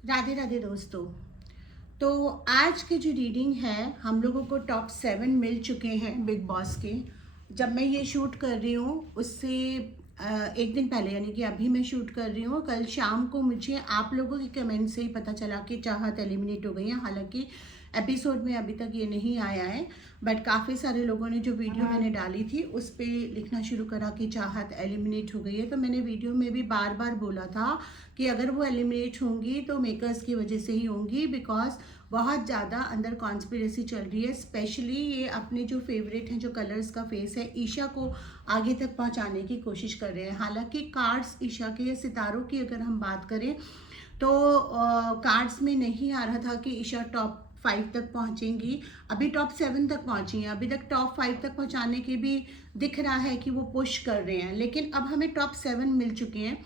राधे राधे दोस्तों। तो आज की जो रीडिंग है, हम लोगों को टॉप 7 मिल चुके हैं बिग बॉस के। जब मैं ये शूट कर रही हूँ उससे एक दिन पहले, यानी कि अभी मैं शूट कर रही हूँ, कल शाम को मुझे आप लोगों के कमेंट से ही पता चला कि चाहत एलिमिनेट हो गई है। हालांकि एपिसोड में अभी तक ये नहीं आया है, बट काफ़ी सारे लोगों ने जो वीडियो मैंने डाली थी उस पर लिखना शुरू करा कि चाहत एलिमिनेट हो गई है। तो मैंने वीडियो में भी बार बार बोला था कि अगर वो एलिमिनेट होंगी तो मेकर्स की वजह से ही होंगी, बिकॉज बहुत ज़्यादा अंदर कॉन्स्पिरेसी चल रही है। स्पेशली ये अपने जो फेवरेट हैं, जो कलर्स का फेस है, ईशा को आगे तक पहुंचाने की कोशिश कर रहे हैं। हालांकि कार्ड्स ईशा के, सितारों की अगर हम बात करें तो कार्ड्स में नहीं आ रहा था कि ईशा टॉप 5 तक पहुंचेंगी। अभी टॉप 7 तक पहुंची हैं, अभी तक टॉप 5 तक पहुंचाने के भी दिख रहा है कि वो पुश कर रहे हैं। लेकिन अब हमें टॉप 7 मिल चुके हैं।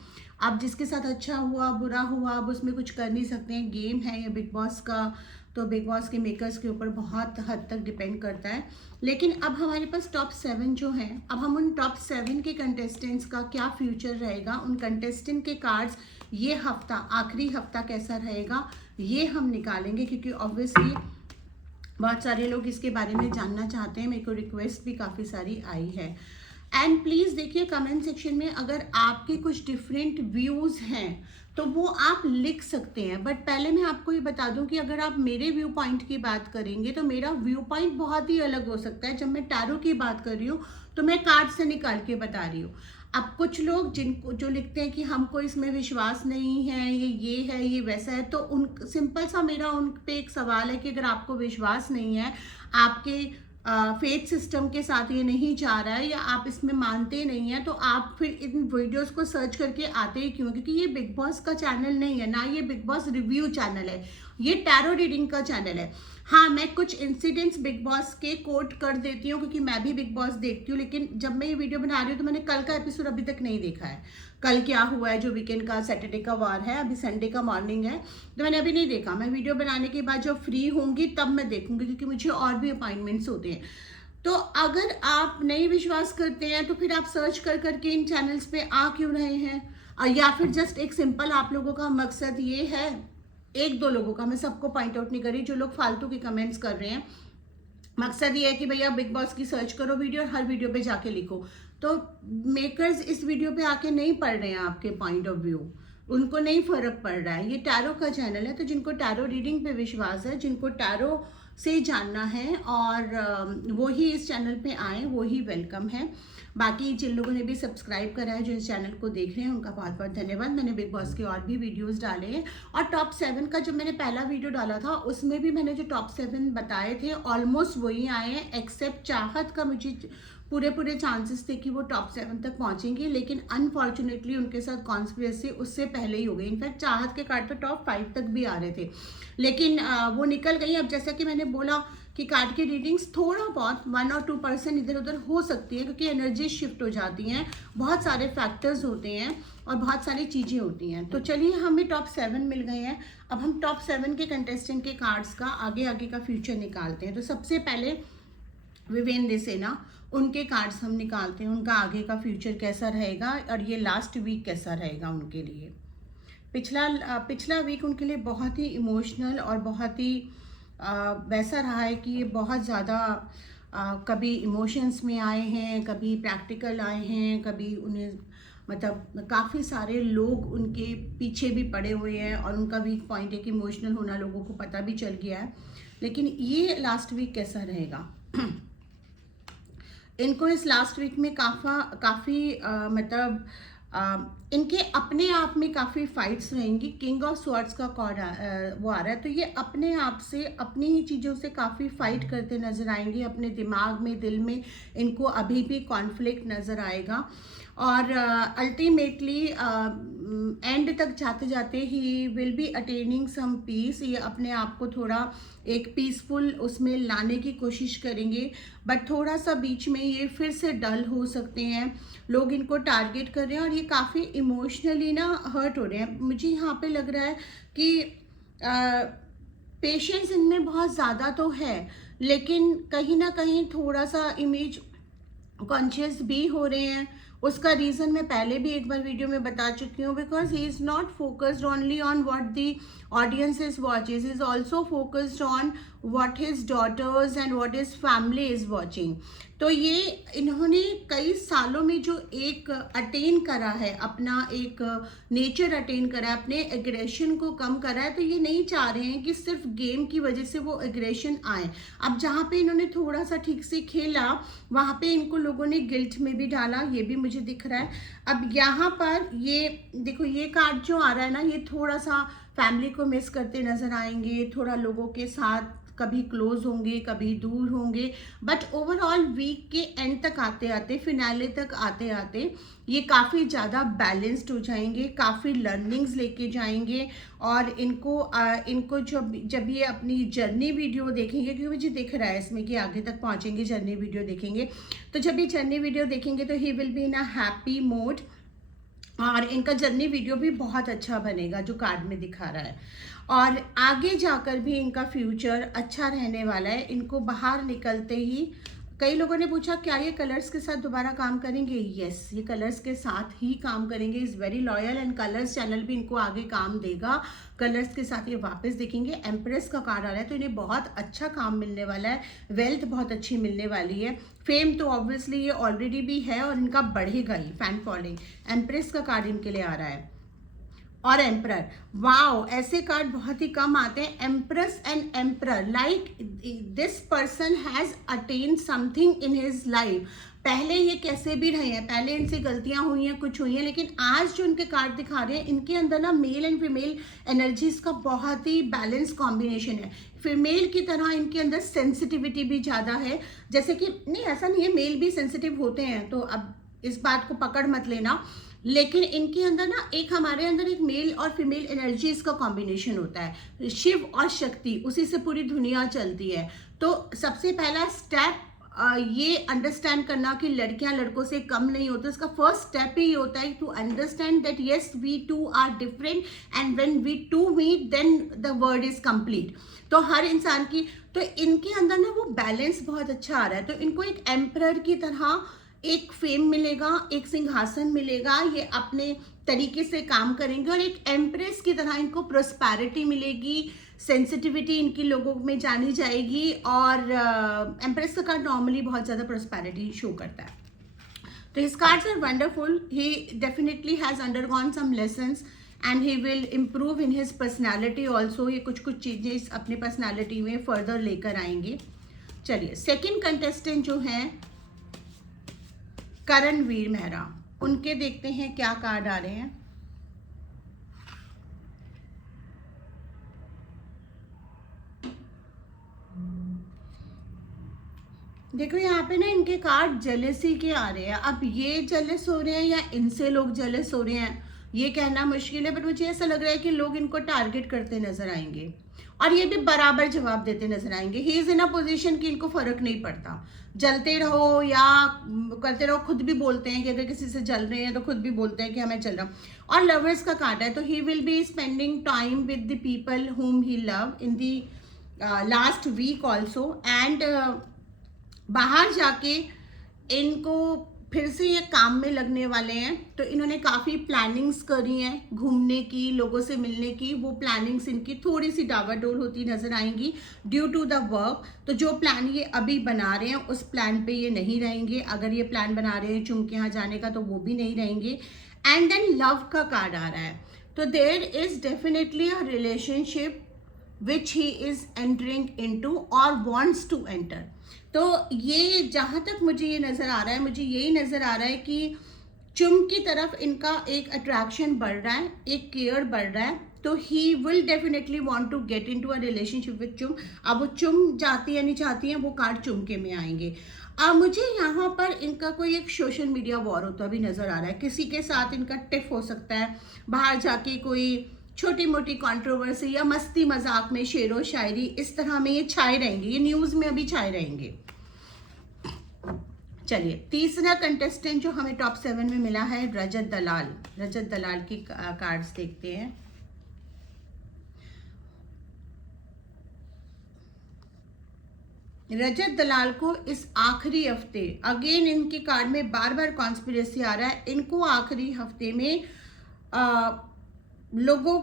अब जिसके साथ अच्छा हुआ बुरा हुआ, अब उसमें कुछ कर नहीं सकते हैं। गेम है ये बिग बॉस का, तो बिग बॉस के मेकर्स के ऊपर बहुत हद तक डिपेंड करता है। लेकिन अब हमारे पास टॉप 7 जो हैं, अब हम उन टॉप 7 के कंटेस्टेंट्स का क्या फ्यूचर रहेगा, उन कंटेस्टेंट के कार्ड्स ये हफ्ता, आखिरी हफ्ता कैसा रहेगा, ये हम निकालेंगे। क्योंकि ऑब्वियसली बहुत सारे लोग इसके बारे में जानना चाहते हैं, मेरे को रिक्वेस्ट भी काफ़ी सारी आई है। एंड प्लीज़ देखिए कमेंट सेक्शन में अगर आपके कुछ डिफरेंट व्यूज़ हैं तो वो आप लिख सकते हैं। बट पहले मैं आपको ये बता दूं कि अगर आप मेरे व्यू पॉइंट की बात करेंगे तो मेरा व्यू पॉइंट बहुत ही अलग हो सकता है। जब मैं टैरो की बात कर रही हूँ तो मैं कार्ड से निकाल के बता रही हूँ। अब कुछ लोग जिनको जो लिखते हैं कि हमको इसमें विश्वास नहीं है, ये है, ये वैसा है, तो उन सिंपल सा मेरा उन पे एक सवाल है कि अगर आपको विश्वास नहीं है, आपके फेथ सिस्टम के साथ ये नहीं जा रहा है, या आप इसमें मानते नहीं हैं, तो आप फिर इन वीडियोस को सर्च करके आते ही क्यों? क्योंकि ये बिग बॉस का चैनल नहीं है, ना ये बिग बॉस रिव्यू चैनल है, ये टैरो रीडिंग का चैनल है। हाँ, मैं कुछ इंसिडेंट्स बिग बॉस के कोट कर देती हूँ क्योंकि मैं भी बिग बॉस देखती हूँ। लेकिन जब मैं ये वीडियो बना रही हूँ तो मैंने कल का एपिसोड अभी तक नहीं देखा है। कल क्या हुआ है, जो वीकेंड का, सैटरडे का वार है, अभी संडे का मॉर्निंग है, तो मैंने अभी नहीं देखा। मैं वीडियो बनाने के बाद जब फ्री होंगी तब मैं देखूंगी, क्योंकि मुझे और भी अपॉइंटमेंट्स होते हैं। तो अगर आप नहीं विश्वास करते हैं तो फिर आप सर्च कर करके इन चैनल्स पे आ क्यों रहे हैं? या फिर जस्ट एक सिंपल, आप लोगों का मकसद ये है, एक दो लोगों का, मैं सबको पॉइंट आउट नहीं कर रही, जो लोग फालतू के कमेंट्स कर रहे हैं, मकसद ये है कि भैया बिग बॉस की सर्च करो वीडियो और हर वीडियो पे जाके लिखो। तो मेकर्स इस वीडियो पे आके नहीं पढ़ रहे हैं आपके पॉइंट ऑफ व्यू, उनको नहीं फर्क पड़ रहा है। ये टैरो का चैनल है, तो जिनको टैरो रीडिंग पे विश्वास है, जिनको टैरो से जानना है, और वो ही इस चैनल पे आए, वो ही वेलकम है। बाकी जिन लोगों ने भी सब्सक्राइब करा है, जो इस चैनल को देख रहे हैं, उनका बहुत बहुत धन्यवाद। मैंने बिग बॉस के और भी वीडियोस डाले हैं, और टॉप 7 का जो मैंने पहला वीडियो डाला था उसमें भी मैंने जो टॉप 7 बताए थे ऑलमोस्ट वही आए हैं, एक्सेप्ट चाहत का मुझे पूरे चांसेस थे कि वो टॉप 7 तक पहुंचेंगे। लेकिन अनफॉर्चुनेटली उनके साथ कॉन्स्पिरेसी उससे पहले ही हो गई। इनफैक्ट चाहत के कार्ड तो टॉप 5 तक भी आ रहे थे, लेकिन वो निकल गई। अब जैसा कि मैंने बोला कि कार्ड की रीडिंग्स थोड़ा बहुत 1 और 2% इधर उधर हो सकती है, क्योंकि एनर्जी शिफ्ट हो जाती हैं, बहुत सारे फैक्टर्स होते हैं और बहुत सारी चीज़ें होती हैं। तो चलिए, हमें टॉप 7 मिल गए हैं। अब हम टॉप 7 के कंटेस्टेंट के कार्ड्स का आगे आगे का फ्यूचर निकालते हैं। तो सबसे पहले विवेन सेना, उनके कार्ड्स हम निकालते हैं, उनका आगे का फ्यूचर कैसा रहेगा और ये लास्ट वीक कैसा रहेगा उनके लिए। पिछला वीक उनके लिए बहुत ही इमोशनल और बहुत ही वैसा रहा है कि ये बहुत ज़्यादा कभी इमोशंस में आए हैं, कभी प्रैक्टिकल आए हैं, कभी उन्हें मतलब काफ़ी सारे लोग उनके पीछे भी पड़े हुए हैं, और उनका वीक पॉइंट है कि इमोशनल होना लोगों को पता भी चल गया है। लेकिन ये लास्ट वीक कैसा रहेगा? इनको इस लास्ट वीक में काफ़ी मतलब इनके अपने आप में काफ़ी फाइट्स रहेंगी। किंग ऑफ स्वॉर्ड्स का कार्ड वो आ रहा है, तो ये अपने आप से, अपनी ही चीज़ों से काफ़ी फाइट करते नजर आएंगे। अपने दिमाग में, दिल में इनको अभी भी कॉन्फ्लिक्ट नज़र आएगा, और अल्टीमेटली एंड तक जाते जाते he will be attaining some peace. ये अपने आप को थोड़ा एक पीसफुल उसमें लाने की कोशिश करेंगे, बट थोड़ा सा बीच में ये फिर से डल हो सकते हैं। लोग इनको टारगेट कर रहे हैं और ये काफ़ी इमोशनली ना हर्ट हो रहे हैं। मुझे यहाँ पे लग रहा है कि पेशेंस इनमें बहुत ज़्यादा तो है, लेकिन कहीं ना कहीं थोड़ा सा इमेज कॉन्शियस भी हो रहे हैं। उसका रीज़न मैं पहले भी एक बार वीडियो में बता चुकी हूँ, because he is not focused only on what the audience is watches, is also focused on what his daughters and what his family is watching. तो ये इन्होंने कई सालों में जो एक अटेन करा है, अपना एक नेचर अटेन करा है, अपने एग्रेशन को कम करा है, तो ये नहीं चाह रहे हैं कि सिर्फ गेम की वजह से वो एग्रेशन आए। अब जहाँ पे इन्होंने थोड़ा सा ठीक से खेला वहाँ पे इनको लोगों ने गिल्ट में भी डाला, ये भी मुझे दिख रहा है। अब यहाँ पर ये देखो, ये कार्ड जो आ रहा है ना, ये थोड़ा सा फैमिली को मिस करते नजर आएंगे, थोड़ा लोगों के साथ कभी क्लोज होंगे, कभी दूर होंगे, बट ओवरऑल वीक के एंड तक आते आते, फिनाले तक आते आते ये काफ़ी ज़्यादा बैलेंस्ड हो जाएंगे, काफ़ी लर्निंग्स लेके जाएंगे। और इनको जब ये अपनी जर्नी वीडियो देखेंगे, क्योंकि मुझे दिख रहा है इसमें कि आगे तक पहुंचेंगे, जर्नी वीडियो देखेंगे, तो जब ये जर्नी वीडियो देखेंगे तो he will be in a happy mode, और इनका जर्नी वीडियो भी बहुत अच्छा बनेगा जो कार्ड में दिखा रहा है। और आगे जाकर भी इनका फ्यूचर अच्छा रहने वाला है। इनको बाहर निकलते ही कई लोगों ने पूछा क्या ये कलर्स के साथ दोबारा काम करेंगे? यस, ये कलर्स के साथ ही काम करेंगे। Is very loyal and Colors channel भी इनको आगे काम देगा। कलर्स के साथ ये वापस दिखेंगे। एम्प्रेस का कार्ड आ रहा है, तो इन्हें बहुत अच्छा काम मिलने वाला है, वेल्थ बहुत अच्छी मिलने वाली है। फेम तो ऑब्वियसली ये ऑलरेडी भी है और इनका बढ़ेगा ही, फैन फॉलोइंग। एम्प्रेस का कार्ड इनके लिए आ रहा है और एम्परर। वाओ, ऐसे कार्ड बहुत ही कम आते हैं। Empress and emperor, like this person has attain something in his life. पहले ये कैसे भी रहे हैं, पहले इनसे गलतियां हुई हैं, कुछ हुई हैं, लेकिन आज जो इनके कार्ड दिखा रहे हैं, इनके अंदर ना मेल एंड फीमेल एनर्जीज का बहुत ही बैलेंस कॉम्बिनेशन है। फीमेल की तरह इनके अंदर सेंसिटिविटी भी ज़्यादा है। जैसे कि नहीं, ऐसा नहीं है, मेल भी सेंसिटिव होते हैं, तो अब इस बात को पकड़ मत लेना, लेकिन इनके अंदर ना एक, हमारे अंदर एक मेल और फीमेल एनर्जीज का कॉम्बिनेशन होता है, शिव और शक्ति, उसी से पूरी दुनिया चलती है। तो सबसे पहला स्टेप ये अंडरस्टैंड करना कि लड़कियां लड़कों से कम नहीं होती। इसका फर्स्ट स्टेप ही होता है to understand that yes, we two are different and when we two meet then the world is complete. तो हर इंसान की, तो इनके अंदर ना वो बैलेंस बहुत अच्छा आ रहा है। तो इनको एक एम्परर की तरह एक फेम मिलेगा, एक सिंहासन मिलेगा, ये अपने तरीके से काम करेंगे, और एक एम्प्रेस की तरह इनको प्रोस्पैरिटी मिलेगी, सेंसिटिविटी इनकी लोगों में जानी जाएगी। और एम्प्रेस का कार्ड नॉर्मली बहुत ज़्यादा प्रोस्पैरिटी शो करता है। तो his cards are wonderful. He definitely has undergone some lessons and he will improve in his personality also. ये कुछ चीज़ें अपनी पर्सनैलिटी में फर्दर लेकर आएंगे। चलिए, सेकेंड कंटेस्टेंट जो हैं करणवीर मेहरा, उनके देखते हैं क्या कार्ड आ रहे हैं। देखो यहाँ पे ना इनके कार्ड जेलेसी के आ रहे हैं। अब ये जेलस हो रहे हैं या इनसे लोग जेलस हो रहे हैं, ये कहना मुश्किल है, बट मुझे ऐसा लग रहा है कि लोग इनको टारगेट करते नजर आएंगे और ये भी बराबर जवाब देते नजर आएंगे। He is in a position कि इनको फर्क नहीं पड़ता, जलते रहो या करते रहो। खुद भी बोलते हैं कि अगर किसी से जल रहे हैं तो खुद भी बोलते हैं कि हमें चल रहा हूँ। और लवर्स का कार्ड है, तो he will be spending time with the people whom he love in the last week also. And बाहर जाके इनको फिर से ये काम में लगने वाले हैं। तो इन्होंने काफ़ी प्लानिंग्स करी हैं घूमने की, लोगों से मिलने की। वो प्लानिंग्स इनकी थोड़ी सी डावाडोल होती नजर आएंगी ड्यू टू द वर्क। तो जो प्लान ये अभी बना रहे हैं उस प्लान पे ये नहीं रहेंगे। अगर ये प्लान बना रहे हैं चुम के यहाँ जाने का तो वो भी नहीं रहेंगे। एंड देन लव का कार्ड आ रहा है, तो there is definitely a relationship which he is entering into or wants to enter. तो ये जहाँ तक मुझे ये नज़र आ रहा है, मुझे यही नज़र आ रहा है कि चुम की तरफ इनका एक अट्रैक्शन बढ़ रहा है, एक केयर बढ़ रहा है। तो he will definitely want to get into a relationship with चुम। अब वो चुम चाहती है नहीं चाहती है, वो कार्ड चुम के में आएंगे। अब मुझे यहाँ पर इनका कोई एक सोशल मीडिया वॉर होता भी नज़र आ रहा है। किसी के साथ इनका टिफ हो सकता है, बाहर जाके कोई छोटी मोटी कंट्रोवर्सी या मस्ती मजाक में शेरो शायरी, इस तरह में ये छाए रहेंगे, ये न्यूज़ में अभी छाए रहेंगे। चलिए, तीसरा कंटेस्टेंट जो हमें टॉप 7 में मिला है रजत दलाल। रजत दलाल की कार्ड्स देखते हैं। रजत दलाल को इस आखिरी हफ्ते, अगेन इनके कार्ड में बार बार कॉन्स्पिरेसी आ रहा है, इनको आखिरी हफ्ते में लोगों,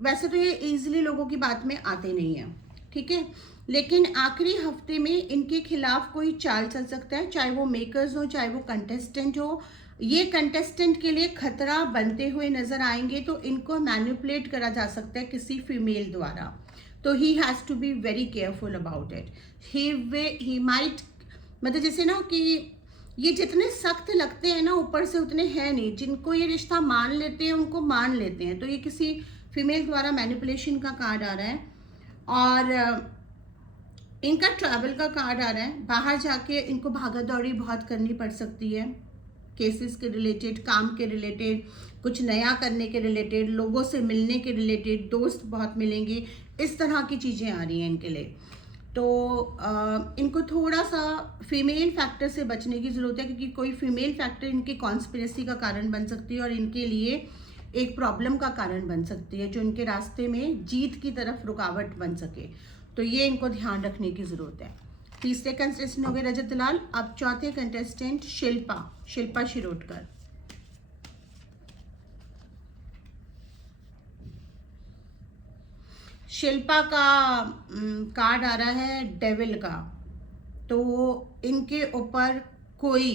वैसे तो ये इजीली लोगों की बात में आते नहीं है, ठीक है, लेकिन आखिरी हफ्ते में इनके खिलाफ कोई चाल चल सकता है, चाहे वो मेकर्स हो चाहे वो कंटेस्टेंट हो। ये कंटेस्टेंट के लिए खतरा बनते हुए नजर आएंगे, तो इनको मैनिपुलेट करा जा सकता है किसी फीमेल द्वारा, तो he has to be very careful about it. He might, मतलब जैसे ना कि ये जितने सख्त लगते हैं ना ऊपर से उतने हैं नहीं, जिनको ये रिश्ता मान लेते हैं उनको मान लेते हैं, तो ये किसी फीमेल द्वारा मैनिपुलेशन का कार्ड आ रहा है। और इनका ट्रैवल का कार्ड आ रहा है, बाहर जाके इनको भागा दौड़ी बहुत करनी पड़ सकती है, केसेस के रिलेटेड, काम के रिलेटेड, कुछ नया करने के रिलेटेड, लोगों से मिलने के रिलेटेड, दोस्त बहुत मिलेंगे, इस तरह की चीज़ें आ रही हैं इनके लिए। तो इनको थोड़ा सा फीमेल फैक्टर से बचने की ज़रूरत है, क्योंकि कोई फीमेल फैक्टर इनकी कॉन्स्पिरेसी का कारण बन सकती है और इनके लिए एक प्रॉब्लम का कारण बन सकती है, जो इनके रास्ते में जीत की तरफ रुकावट बन सके, तो ये इनको ध्यान रखने की ज़रूरत है। तीसरे कंटेस्टेंट हो गए रजत दलाल। अब चौथे कंटेस्टेंट शिल्पा शिरोडकर। शिल्पा का कार्ड आ रहा है डेविल का, तो इनके ऊपर कोई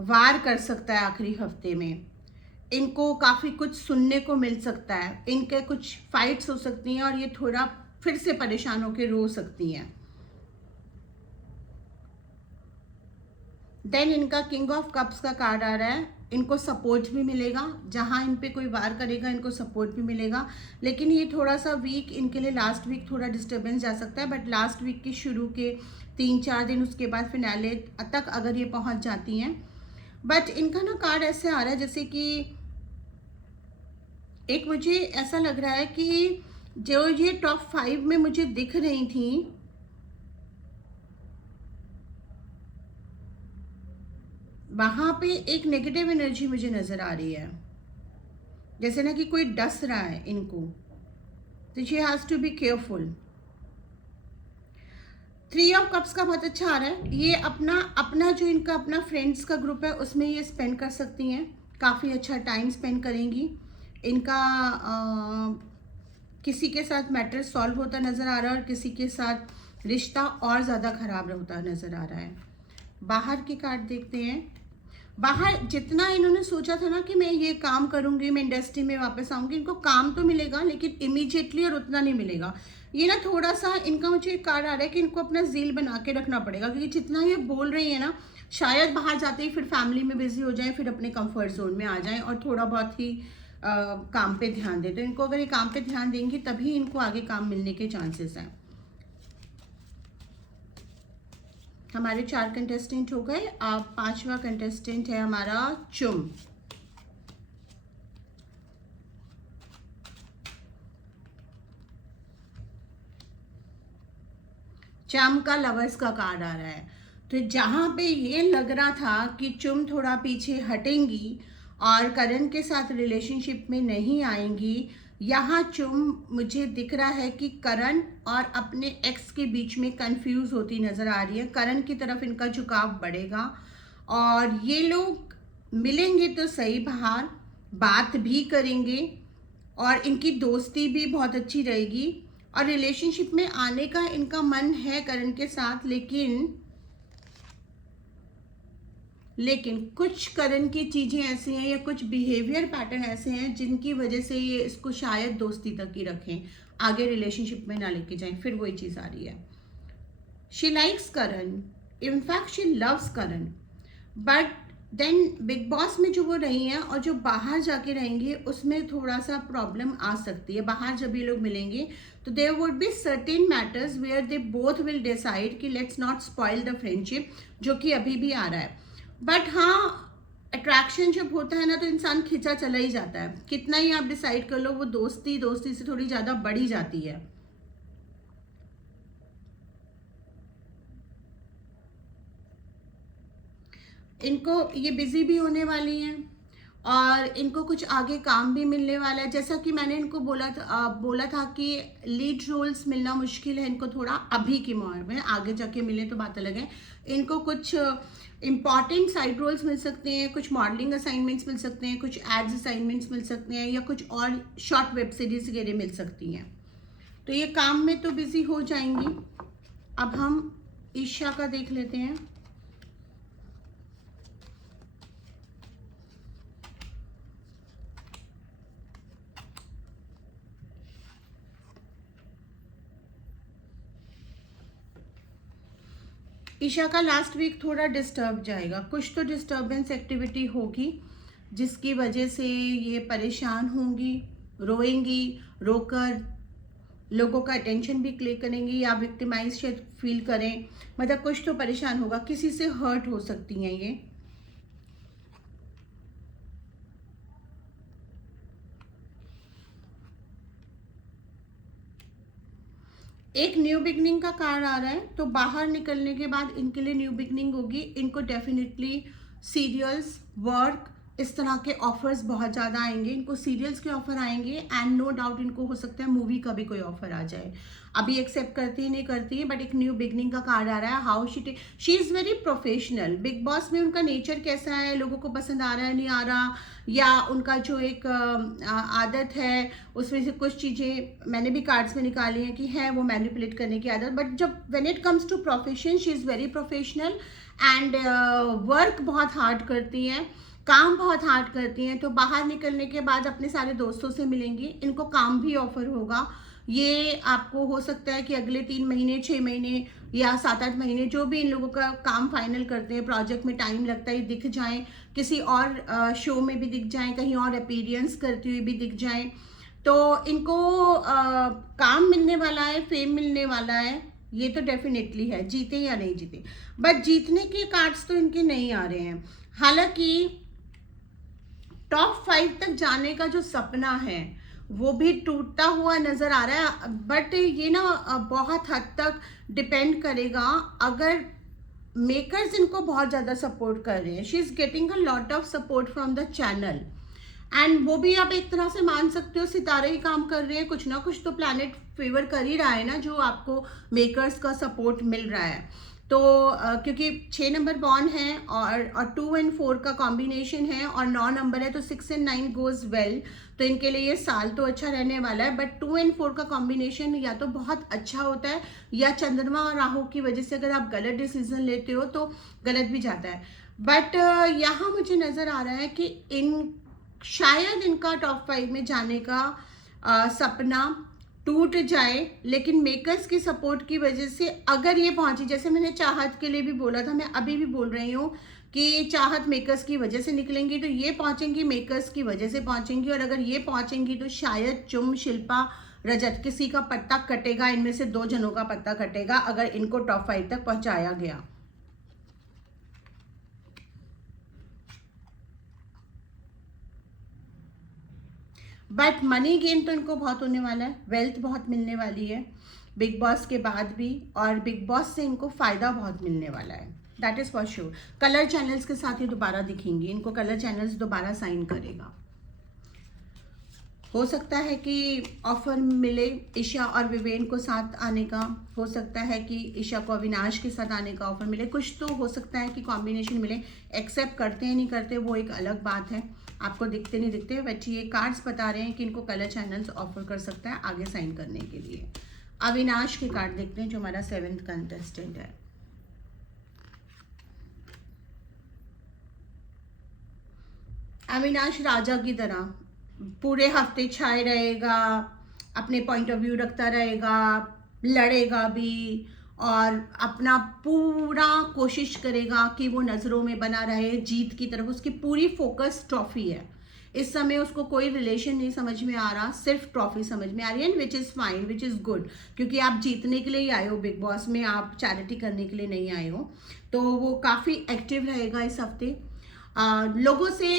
वार कर सकता है आखिरी हफ्ते में, इनको काफ़ी कुछ सुनने को मिल सकता है, इनके कुछ फाइट्स हो सकती हैं और ये थोड़ा फिर से परेशान होकर रो सकती हैं। देन इनका किंग ऑफ कप्स का कार्ड आ रहा है, इनको सपोर्ट भी मिलेगा, जहां इन पे कोई वार करेगा इनको सपोर्ट भी मिलेगा, लेकिन ये थोड़ा सा वीक इनके लिए, लास्ट वीक थोड़ा डिस्टर्बेंस जा सकता है, बट लास्ट वीक के शुरू के 3-4 दिन, उसके बाद फिनाले तक अगर ये पहुंच जाती हैं। बट इनका ना कार्ड ऐसे आ रहा है जैसे कि एक, मुझे ऐसा लग रहा है कि जो ये टॉप 5 में मुझे दिख रही थी, वहां पे एक नेगेटिव एनर्जी मुझे नजर आ रही है, जैसे ना कि कोई डस रहा है इनको, तो she has to be careful. 3 of cups का बहुत अच्छा आ रहा है, ये अपना अपना जो इनका अपना फ्रेंड्स का ग्रुप है उसमें ये स्पेंड कर सकती हैं, काफ़ी अच्छा टाइम स्पेंड करेंगी। इनका किसी के साथ मैटर सॉल्व होता नज़र आ रहा है और किसी के साथ रिश्ता और ज़्यादा ख़राब होता नज़र आ रहा है। बाहर की कार्ड देखते हैं। बाहर जितना इन्होंने सोचा था ना कि मैं ये काम करूंगी, मैं इंडस्ट्री में वापस आऊंगी, इनको काम तो मिलेगा लेकिन इमीडिएटली और उतना नहीं मिलेगा। ये ना थोड़ा सा इनका मुझे एक कार्ड आ रहा है कि इनको अपना ज़ील बना के रखना पड़ेगा, क्योंकि जितना ये बोल रही है ना, शायद बाहर जाते ही फिर फैमिली में बिजी हो जाए, फिर अपने कंफर्ट जोन में आ जाएं और थोड़ा बहुत ही काम पे ध्यान दे। तो इनको अगर ये काम पे ध्यान देंगी तभी इनको आगे काम मिलने के चांसेस हैं। हमारे 4 कंटेस्टेंट हो गए। अब 5वां कंटेस्टेंट है हमारा चुम। चम का लवर्स का कार्ड आ रहा है, तो जहां पे ये लग रहा था कि चुम थोड़ा पीछे हटेंगी और करण के साथ रिलेशनशिप में नहीं आएंगी, यहाँ चुम मुझे दिख रहा है कि करण और अपने एक्स के बीच में कंफ्यूज होती नजर आ रही है। करण की तरफ इनका झुकाव बढ़ेगा और ये लोग मिलेंगे तो सही, बाहर बात भी करेंगे और इनकी दोस्ती भी बहुत अच्छी रहेगी और रिलेशनशिप में आने का इनका मन है करण के साथ, लेकिन कुछ करण की चीजें ऐसी हैं या कुछ बिहेवियर पैटर्न ऐसे हैं जिनकी वजह से ये इसको शायद दोस्ती तक ही रखें, आगे रिलेशनशिप में ना लेके जाएं। फिर वही चीज आ रही है, she likes Karan, in fact she loves Karan, but then Bigg Boss में जो वो रही हैं और जो बाहर जाके रहेंगे उसमें थोड़ा सा प्रॉब्लम आ सकती है। बाहर जब ये लोग मिलेंगे तो there would be certain matters where they both will decide कि let's not spoil the friendship, जो कि अभी भी आ रहा है। बट हाँ, अट्रैक्शन जब होता है ना तो इंसान खिंचा चला ही जाता है, कितना ही आप डिसाइड कर लो, वो दोस्ती दोस्ती से थोड़ी ज़्यादा बढ़ी जाती है। इनको ये बिजी भी होने वाली हैं और इनको कुछ आगे काम भी मिलने वाला है। जैसा कि मैंने इनको बोला था कि लीड रोल्स मिलना मुश्किल है इनको थोड़ा अभी की मोड़ में, आगे जाके मिले तो बात अलग है। इनको कुछ इम्पॉर्टेंट साइड रोल्स मिल सकते हैं, कुछ मॉडलिंग असाइनमेंट्स मिल सकते हैं, कुछ एड्स असाइनमेंट्स मिल सकते हैं, या कुछ और शॉर्ट वेब सीरीज वगैरह मिल सकती हैं। तो ये काम में तो बिजी हो जाएंगी। अब हम ईशा का देख लेते हैं। ईशा का लास्ट वीक थोड़ा डिस्टर्ब जाएगा, कुछ तो डिस्टर्बेंस एक्टिविटी होगी जिसकी वजह से ये परेशान होंगी, रोएंगी, रोकर लोगों का अटेंशन भी क्लिक करेंगी या विक्टिमाइज फील करें, मतलब कुछ तो परेशान होगा, किसी से हर्ट हो सकती हैं ये। एक न्यू बिगनिंग का कार्ड आ रहा है, तो बाहर निकलने के बाद इनके लिए न्यू बिगनिंग होगी। इनको डेफिनेटली सीरियल्स, वर्क, इस तरह के ऑफर्स बहुत ज़्यादा आएंगे। इनको सीरियल्स के ऑफर आएंगे एंड नो डाउट इनको हो सकता है मूवी का भी कोई ऑफर आ जाए। अभी एक्सेप्ट करती है नहीं करती है, बट एक न्यू बिगनिंग का कार्ड आ रहा है। How she is very professional. Big Boss में उनका नेचर कैसा है, लोगों को पसंद आ रहा है नहीं आ रहा, या उनका जो एक आदत है उसमें से कुछ चीज़ें मैंने भी कार्ड्स में निकाली हैं कि है वो मैनिपुलेट करने की आदत। बट जब when it comes to profession she is very professional and work बहुत हार्ड करती हैं, काम बहुत हार्ड करती हैं। तो बाहर निकलने के बाद अपने सारे दोस्तों से मिलेंगी, इनको काम भी ऑफर होगा। ये आपको हो सकता है कि अगले 3 महीने, 6 महीने या 7-8 महीने जो भी इन लोगों का काम फाइनल करते हैं, प्रोजेक्ट में टाइम लगता है, दिख जाएं, किसी और शो में भी दिख जाएं, कहीं और अपीयरेंस करती हुई भी दिख जाएं। तो इनको काम मिलने वाला है, फेम मिलने वाला है, ये तो डेफिनेटली है, जीते या नहीं जीते। बट जीतने के कार्ड्स तो इनके नहीं आ रहे हैं। हालांकि टॉप 5 तक जाने का जो सपना है वो भी टूटता हुआ नजर आ रहा है। बट ये ना बहुत हद तक डिपेंड करेगा, अगर मेकर्स इनको बहुत ज़्यादा सपोर्ट कर रहे हैं, she is getting a lot of support from the channel, and वो भी आप एक तरह से मान सकते हो सितारे ही काम कर रहे हैं, कुछ ना कुछ तो प्लैनेट फेवर कर ही रहा है ना, जो आपको मेकर्स का सपोर्ट मिल रहा है। तो क्योंकि 6 नंबर बॉर्न है और 2 and 4 का कॉम्बिनेशन है और 9 नंबर है, तो 6 and 9 गोज वेल। तो इनके लिए ये साल तो अच्छा रहने वाला है। बट 2 and 4 का कॉम्बिनेशन या तो बहुत अच्छा होता है, या चंद्रमा और राहु की वजह से अगर आप गलत डिसीजन लेते हो तो गलत भी जाता है। बट यहाँ मुझे नज़र आ रहा है कि शायद इनका टॉप 5 में जाने का सपना टूट जाए, लेकिन मेकर्स की सपोर्ट की वजह से अगर ये पहुंची, जैसे मैंने चाहत के लिए भी बोला था, मैं अभी भी बोल रही हूँ कि चाहत मेकर्स की वजह से निकलेंगी, तो ये पहुंचेंगी मेकर्स की वजह से पहुंचेंगी। और अगर ये पहुंचेंगी तो शायद चुम, शिल्पा, रजत, किसी का पत्ता कटेगा, इनमें से 2 जनों का पत्ता कटेगा अगर इनको टॉप 5 तक पहुंचाया गया। बट मनी गेन तो इनको बहुत होने वाला है, वेल्थ बहुत मिलने वाली है बिग बॉस के बाद भी, और बिग बॉस से इनको फ़ायदा बहुत मिलने वाला है, that is for sure. Colour channels के साथ ये दोबारा दिखेंगी, इनको कलर चैनल्स दोबारा साइन करेगा। हो सकता है कि ऑफर मिले ईशा और विवेन को साथ आने का, हो सकता है कि ईशा को अविनाश के साथ आने का ऑफर मिले, कुछ तो हो सकता है कि कॉम्बिनेशन मिले। एक्सेप्ट करते हैं नहीं करते वो एक अलग बात है, आपको दिखते नहीं दिखते, बट ये कार्ड्स बता रहे हैं कि इनको कलर चैनल्स ऑफर कर सकता है आगे साइन करने के लिए। अविनाश के कार्ड देखते हैं जो हमारा 7th कंटेस्टेंट है। अविनाश राजा की तरह पूरे हफ्ते छाए रहेगा, अपने पॉइंट ऑफ व्यू रखता रहेगा, लड़ेगा भी, और अपना पूरा कोशिश करेगा कि वो नज़रों में बना रहे जीत की तरफ। उसकी पूरी फोकस ट्रॉफी है इस समय, उसको कोई रिलेशन नहीं समझ में आ रहा, सिर्फ ट्रॉफी समझ में आ रही है, which is fine, which is good, क्योंकि आप जीतने के लिए ही आए हो बिग बॉस में, आप चैरिटी करने के लिए नहीं आए हो। तो वो काफ़ी एक्टिव रहेगा इस हफ्ते, लोगों से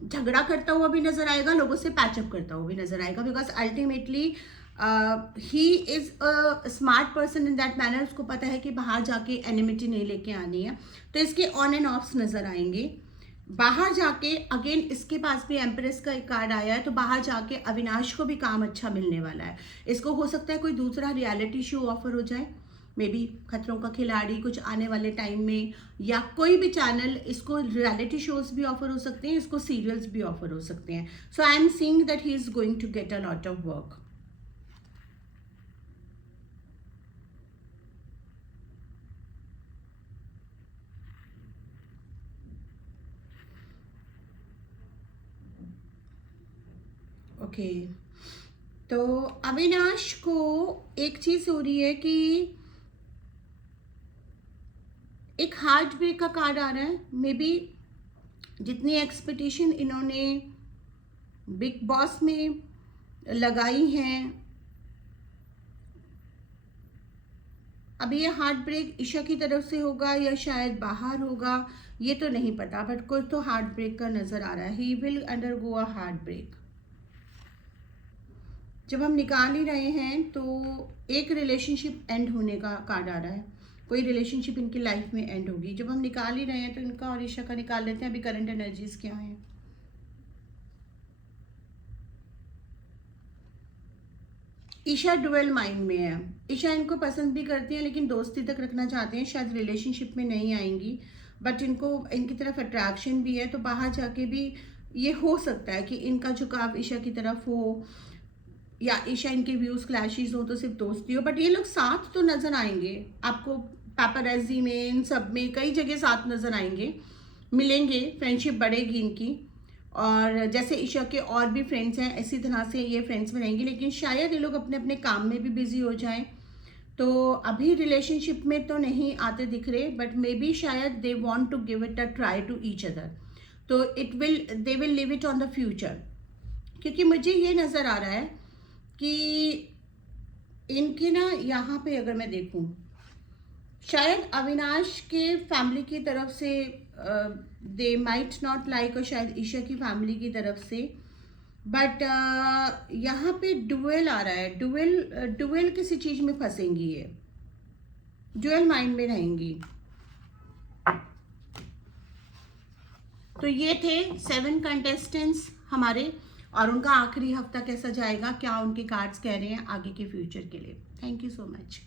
झगड़ा करता हुआ भी नजर आएगा, लोगों से पैचअप करता हुआ भी नजर आएगा, because ultimately he is a smart person in that manner. उसको पता है कि बाहर जाके एनिमिटी नहीं लेके आनी है, तो इसके ऑन एंड ऑफ्स नजर आएंगे। बाहर जाके अगेन इसके पास भी एम्प्रेस का एक कार्ड आया है, तो बाहर जाके अविनाश को भी काम अच्छा मिलने वाला है। इसको हो सकता है कोई दूसरा रियलिटी शो ऑफर हो जाए, मे बी खतरों का खिलाड़ी कुछ आने वाले टाइम में, या कोई भी चैनल, इसको रियलिटी शोज भी ऑफर हो सकते हैं, इसको सीरियल्स भी ऑफर हो सकते हैं। So I am seeing that he is going to get a lot of work. Okay, तो अविनाश को एक चीज हो रही है कि एक हार्ट ब्रेक का कार्ड आ रहा है। मे बी जितनी एक्सपेक्टेशन इन्होंने बिग बॉस में लगाई हैं, अभी ये हार्ट ब्रेक ईशा की तरफ से होगा या शायद बाहर होगा, ये तो नहीं पता, बट कुछ तो हार्ट ब्रेक का नजर आ रहा है। He will undergo a heart break. जब हम निकाल ही रहे हैं तो एक रिलेशनशिप एंड होने का कार्ड आ रहा है, कोई रिलेशनशिप इनकी लाइफ में एंड होगी। जब हम निकाल ही रहे हैं तो इनका और ईशा का निकाल लेते हैं, अभी करंट एनर्जीज क्या है। ईशा डुअल माइंड में है। ईशा इनको पसंद भी करती है लेकिन दोस्ती तक रखना चाहते हैं, शायद रिलेशनशिप में नहीं आएंगी, बट इनको इनकी तरफ अट्रैक्शन भी है। तो बाहर जाके भी ये हो सकता है कि इनका झुकाव ईशा की तरफ हो, या ईशा इनके व्यूज क्लैशेस हो तो सिर्फ दोस्ती हो, बट ये लोग साथ तो नजर आएंगे आपको। पैपराजी में, इन सब में कई जगह साथ नजर आएंगे, मिलेंगे, फ्रेंडशिप बढ़ेगी इनकी। और जैसे ईशा के और भी फ्रेंड्स हैं, इसी तरह से ये फ्रेंड्स में रहेंगे, लेकिन शायद ये लोग अपने अपने काम में भी बिजी हो जाएं। तो अभी रिलेशनशिप में तो नहीं आते दिख रहे, बट मे बी शायद they want to give it a try to each other. तो they will leave it on the future. क्योंकि मुझे ये नज़र आ रहा है कि इनके ना यहाँ पे अगर मैं देखूँ, शायद अविनाश के फैमिली की तरफ से दे माइट नॉट लाइक, और शायद ईशा की फैमिली की तरफ से, बट यहाँ पे डुअल आ रहा है। डुअल किसी चीज में फंसेंगी, ये डुअल माइंड में रहेंगी। तो ये थे 7 कंटेस्टेंट्स हमारे, और उनका आखिरी हफ्ता कैसा जाएगा, क्या उनके कार्ड्स कह रहे हैं आगे के फ्यूचर के लिए। Thank you so much.